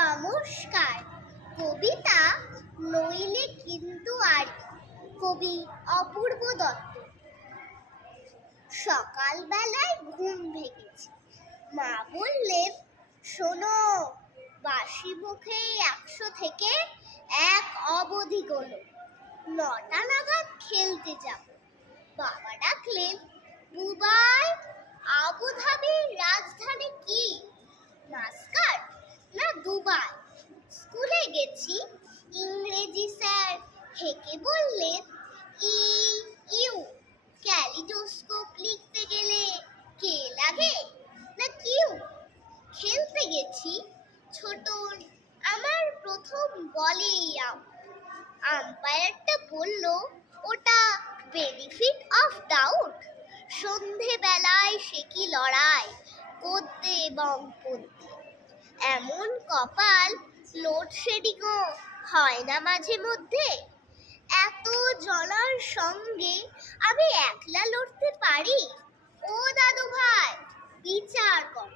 নমস্কার। কবিতা নইলে কিন্তু আর, কবি অপূর্ব দত্ত। সকালবেলায় ঘুম ভেঙেছে, মা বললেন, শোনো, বাসি মুখে 100 থেকে 1 অবধি গোনো, 9টা নাগাদ খেলতে যাব। বাবা ডাকলেন, বুবাই, আবুধাবির রাজধানী কি? মাস্কাট না দুবাই? স্কুলে গেছি, ইংরেজি স্যার হেঁকে বললেন, ইউ ক্যালিডোস্কোপ লিখতে গেলে কে লাগে না কিউ? খেলতে গেছি, ছোট আমার প্রথম বলেই আউট। আম্পায়ারটা বলল, ওটা বেনিফিট অফ ডাউট। সন্ধেবেলায় সে কি লড়াই, গদ্যে এবং পদ্যে। এমন কপাল, লোডশেডিংও হয় না মাঝে মধ্যে। এত জনার সঙ্গে আমি একলা লড়তে পারি? ও দাদু ভাই, বিচার কর।